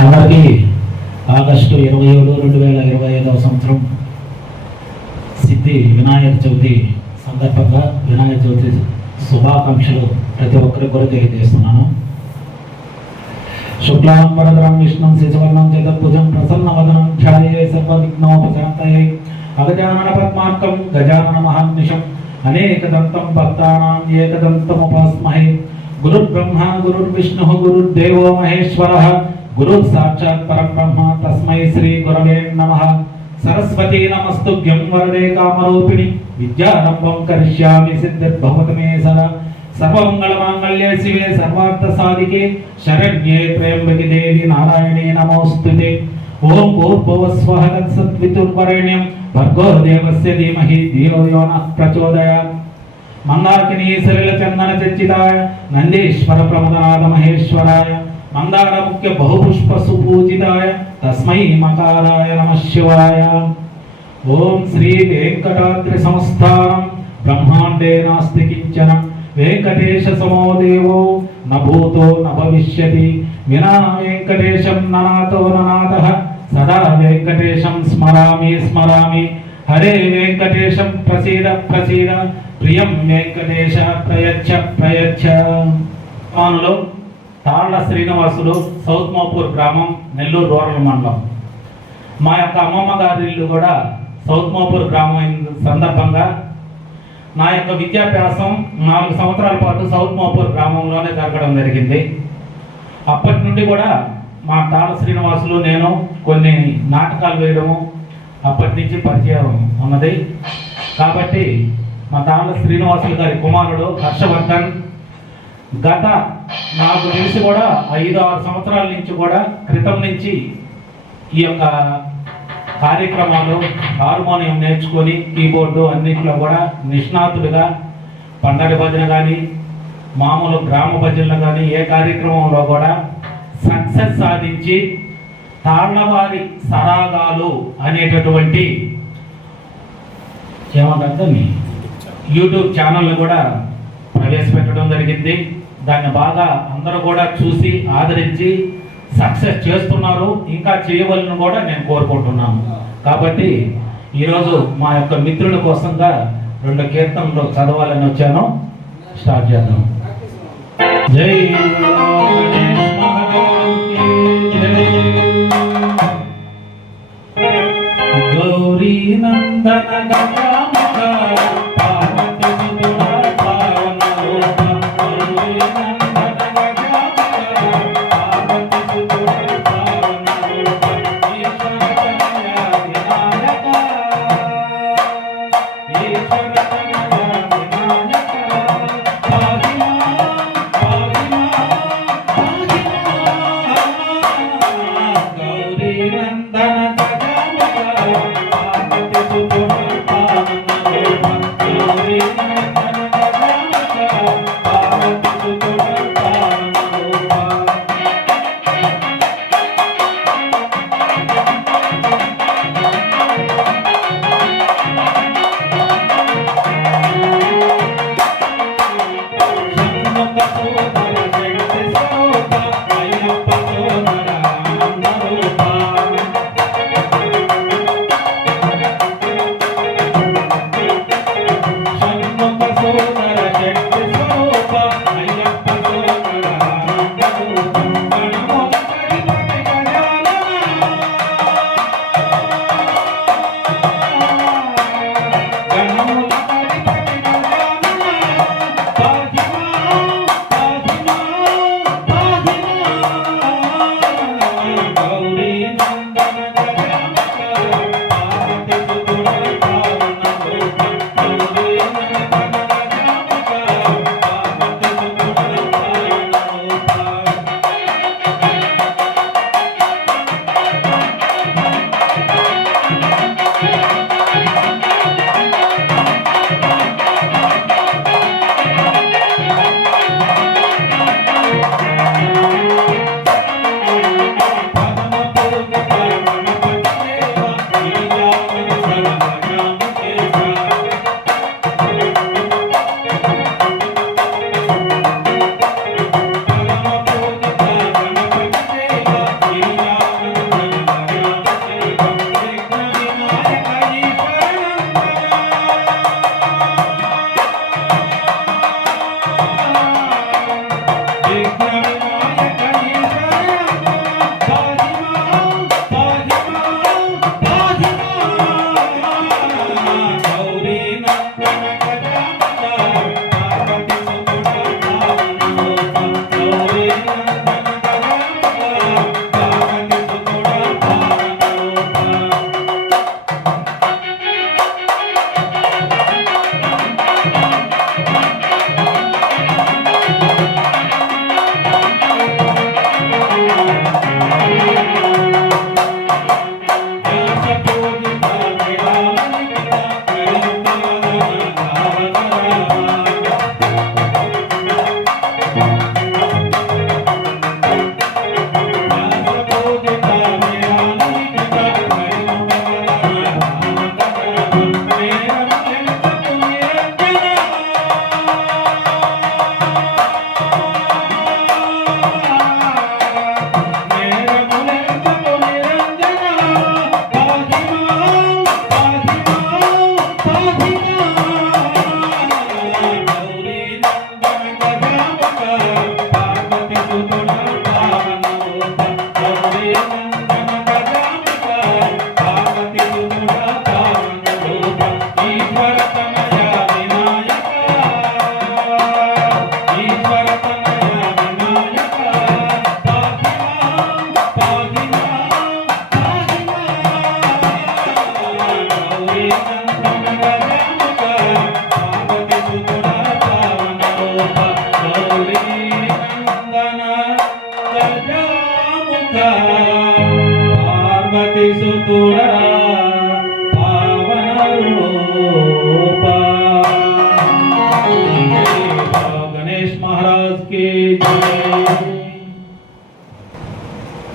అందరికీ ఆగస్టు ఇరవై ఏడు రెండు వేల ఇరవై ఐదవ సంవత్సరం సిద్ధి వినాయక చవితి సందర్భంగా వినాయక చవితి శుభాకాంక్షలు ప్రతి ఒక్కరికి కూడా తెలియజేస్తున్నాను. శుక్లాంబరధరం విష్ణుం శిశువర్ణం చతుర్భుజం ప్రసన్నవదనం ధ్యాయే సర్వవిఘ్నోపశాంతయే అగజానన పద్మార్కం గజానన మహాన్నిషం అనేకదంతం భక్తానాం ఏకదంతముపాస్మహే. గురుర్బ్రహ్మ గురుర్విష్ణు గురుర్దేవో మహేశ్వరः గురు సాక్షాత్ పరబ్రహ్మ తస్మై శ్రీ గురవే నమ. సరస్వతి నమస్తుభ్యం వరదే కామరూపిణి. విద్యారంభం కరిష్యామి సిద్ధిర్భవతమే సదా. సర్వమంగళమాంగళ్యే శివే సర్వార్థ సాధికే శరణ్యే త్రయంబకి దేవి నారాయణే నమోస్తుతే. ఓం భూర్భువస్వః తత్సద్వితుర్వరేణ్యం భర్గో దేవస్య ధీమహి ధియో యో నః ప్రచోదయాత్. మందాకిని సలిల చందన చర్చితాయ నందీశ్వర ప్రమదనాథ మహేశ్వరాయ. మందార ముఖ్య బహుపుష్ప సుపూజితాయ తస్మై మకారాయ నమ శివాయ. ఓం శ్రీ వెంకటాద్రి సంస్థానం బ్రహ్మాండే నాస్తి కించన వెంకటేశ సమో దేవో న భూతో న భవిష్యతి వినా వెంకటేశం ననాతో ననాథ సదా వెంకటేశం స్మరామి స్మరామి. హరే వెంకటేశం ప్రసీద ప్రసీద ప్రియం వెంకటేశ ప్రయచ్చ ప్రయచ్చ. ఆనులో తాళ్ళ శ్రీనివాసులు సౌత్ మాపూర్ గ్రామం నెల్లూరు రూరల్ మండలం. మా యొక్క అమ్మమ్మ గారి ఇల్లు కూడా సౌత్ మాపూర్ గ్రామం సందర్భంగా నా యొక్క విద్యాభ్యాసం నాలుగు సంవత్సరాల పాటు సౌత్ మాపూర్ గ్రామంలోనే జరగడం జరిగింది. అప్పటి నుండి కూడా మా తాళ శ్రీనివాసులు నేను కొన్ని నాటకాలు వేయడము అప్పటి నుంచి పరిచయం ఉన్నది. కాబట్టి మా తాళ శ్రీనివాసులు గారి కుమారుడు హర్షవర్ధన్ గత నాకు తెలిసి కూడా ఐదు ఆరు సంవత్సరాల నుంచి కూడా క్రితం నుంచి ఈ యొక్క కార్యక్రమాలు హార్మోనియం నేర్చుకొని కీబోర్డు అన్నింటిలో కూడా నిష్ణాతులుగా పండగ భజన కానీ మామూలు గ్రామ భజనలు కానీ ఏ కార్యక్రమంలో కూడా సక్సెస్ సాధించి తాళ్ళవారి సరాగాలు అనేటటువంటి ఏమంటారు యూట్యూబ్ ఛానల్ కూడా ప్రవేశపెట్టడం జరిగింది. దాన్ని బాగా అందరూ కూడా చూసి ఆదరించి సక్సెస్ చేస్తున్నారు ఇంకా చేయవలను కూడా నేను కోరుకుంటున్నాను కాబట్టి ఈరోజు మా యొక్క మిత్రుల కోసంగా రెండు కీర్తనలు చదవాలని వచ్చాను. స్టార్ట్ చేద్దాం. జై జై. గౌరీ నందన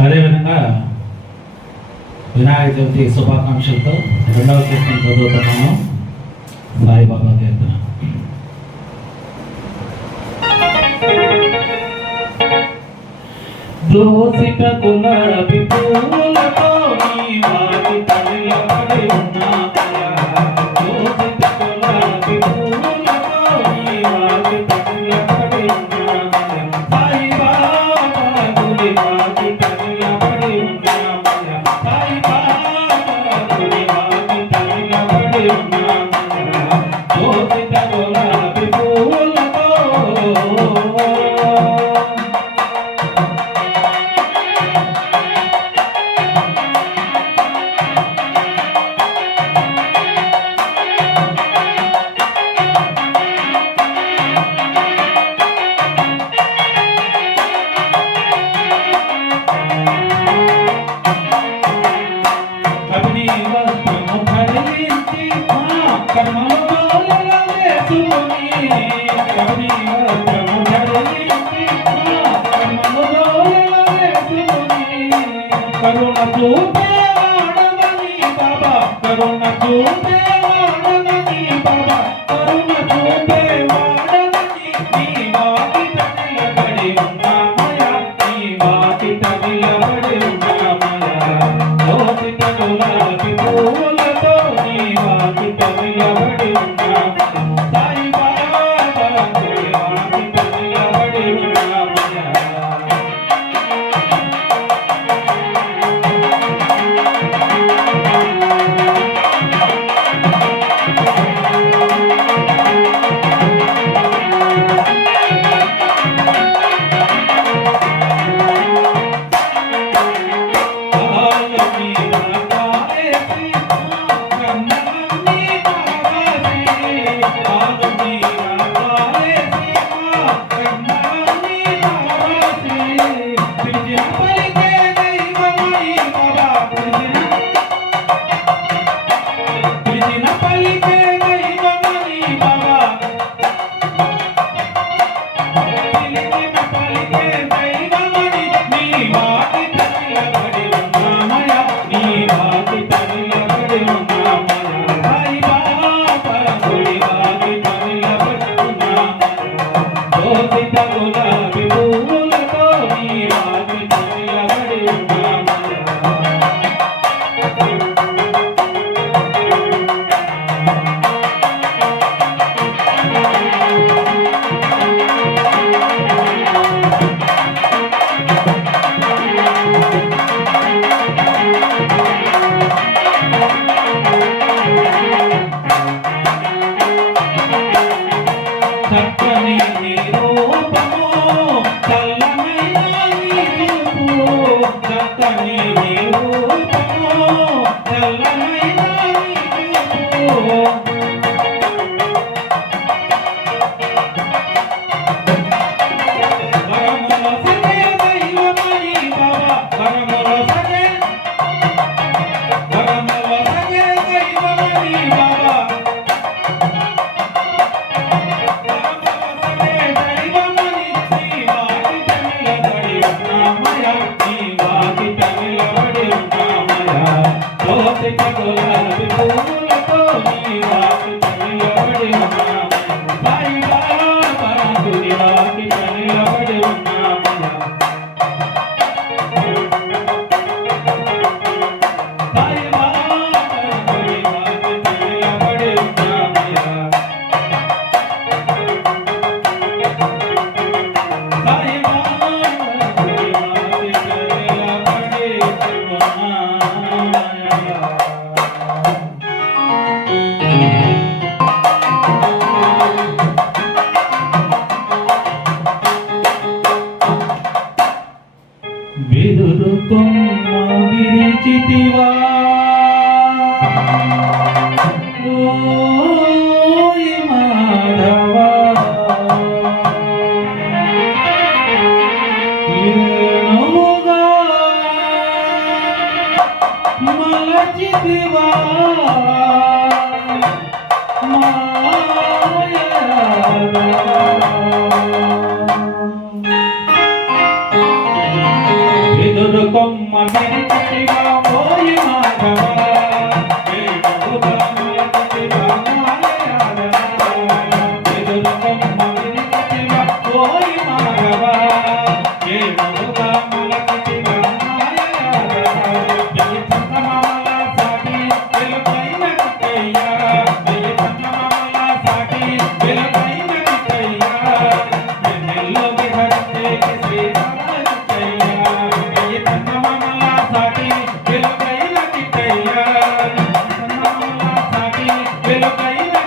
అదేవిధంగా వినాయక చవితి శుభాకాంక్షలతో రెండవ కీర్తన చదువుతున్నాము. సాయిబాబా గారు దోసిట గులాబీ పూలతో నీవా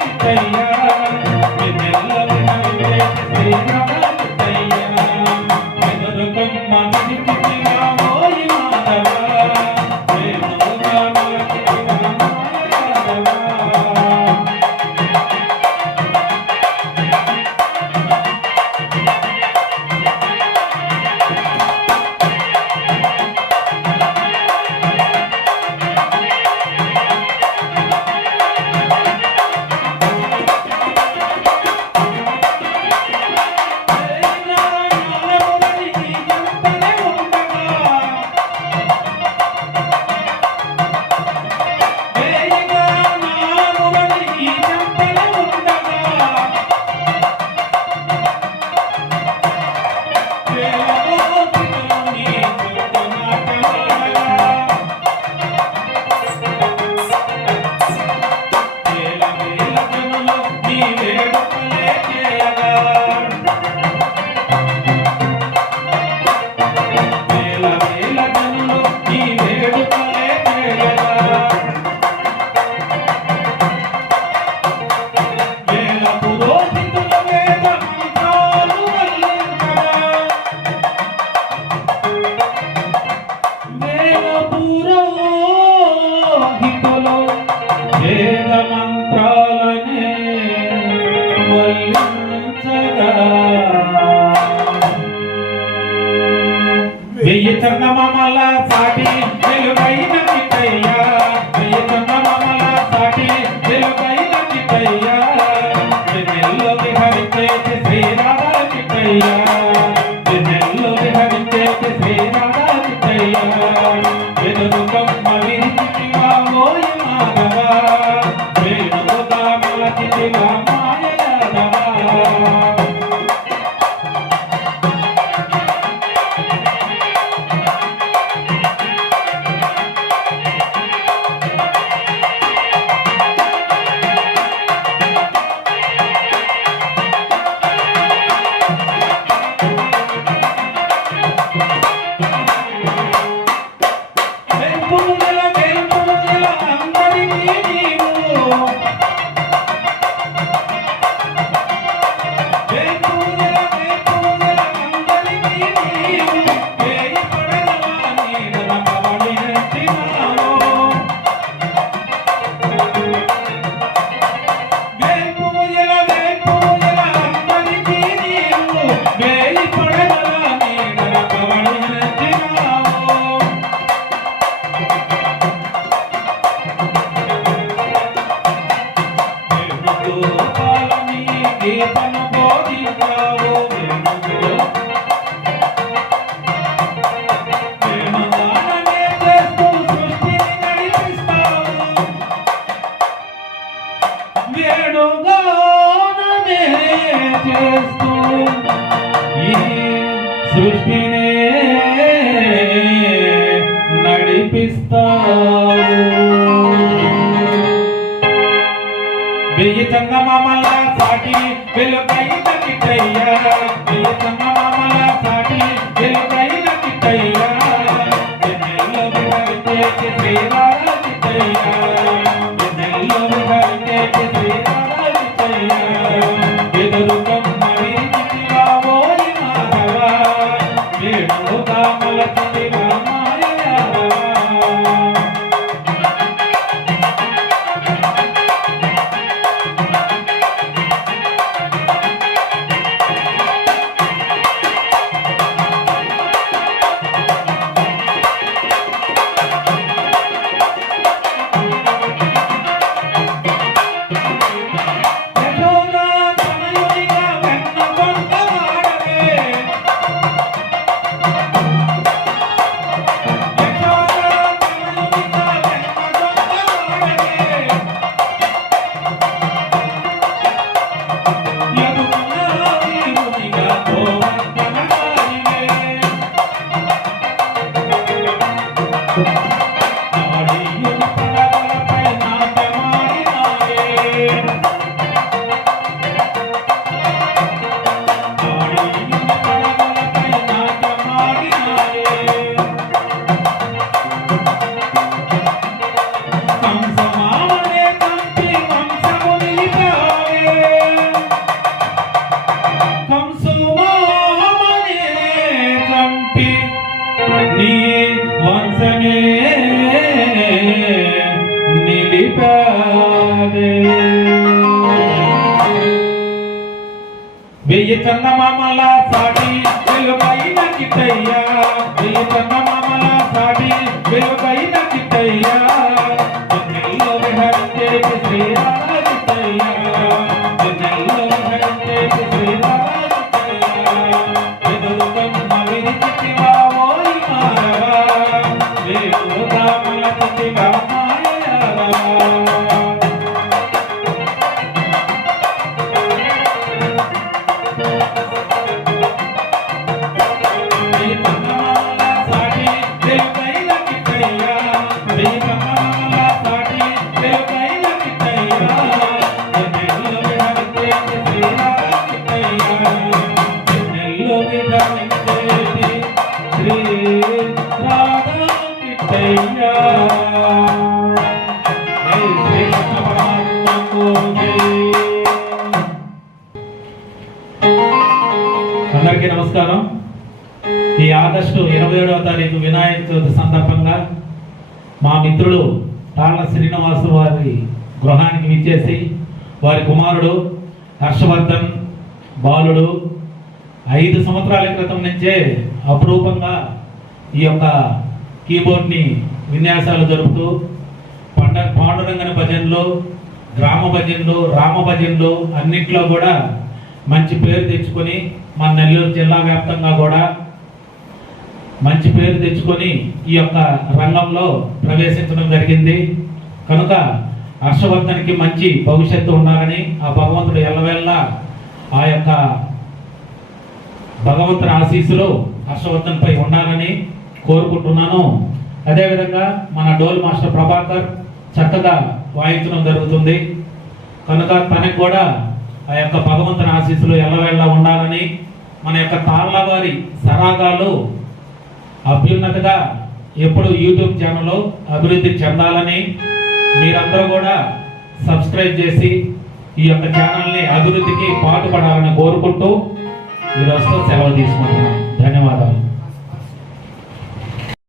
కిట్టయ్య. मेरा వెయ్యి చందమామల సాటి వెలుపైన కిట్టయ్యా. వెయ్యి చందమామల సాటి వెలుపైన ఈ ఆగస్టు ఇరవై ఏడవ తారీఖు వినాయక చవితి సందర్భంగా మా మిత్రులు తాళ్ళ శ్రీనివాసు వారి గృహానికి విచ్చేసి వారి కుమారుడు హర్షవర్ధన్ బాలుడు ఐదు సంవత్సరాల క్రితం నుంచే అపురూపంగా ఈ యొక్క కీబోర్డ్ని విన్యాసాలు జరుపుతూ పండ పాండురంగన భజనలు గ్రామ భజనలు రామ భజనలు అన్నింటిలో కూడా మంచి పేరు తెచ్చుకొని మన నెల్లూరు జిల్లా వ్యాప్తంగా కూడా మంచి పేరు తెచ్చుకొని ఈ యొక్క రంగంలో ప్రవేశించడం జరిగింది. కనుక హర్షవర్ధన్కి మంచి భవిష్యత్తు ఉండాలని ఆ భగవంతుడు ఎల్లవేళ్ళ ఆ యొక్క భగవంతుని ఆశీస్సులు హర్షవర్ధన్పై ఉండాలని కోరుకుంటున్నాను. అదేవిధంగా మన డోల్ మాస్టర్ ప్రభాకర్ చక్కగా వాయించడం జరుగుతుంది. కనుక తనకు కూడా ఆ యొక్క భగవంతుని ఆశీస్సులు ఎల్లవేళ్ళ ఉండాలని మన యొక్క తాళ్ళవారి సరాగాలు అభ్యున్నతగా ఎప్పుడు యూట్యూబ్ ఛానల్లో అభివృద్ధి చెందాలని మీరందరూ కూడా సబ్స్క్రైబ్ చేసి ఈ యొక్క ఛానల్ని అభివృద్ధికి పాటుపడాలని కోరుకుంటూ ఈరోజుతో సెలవు తీసుకుంటున్నాను. ధన్యవాదాలు.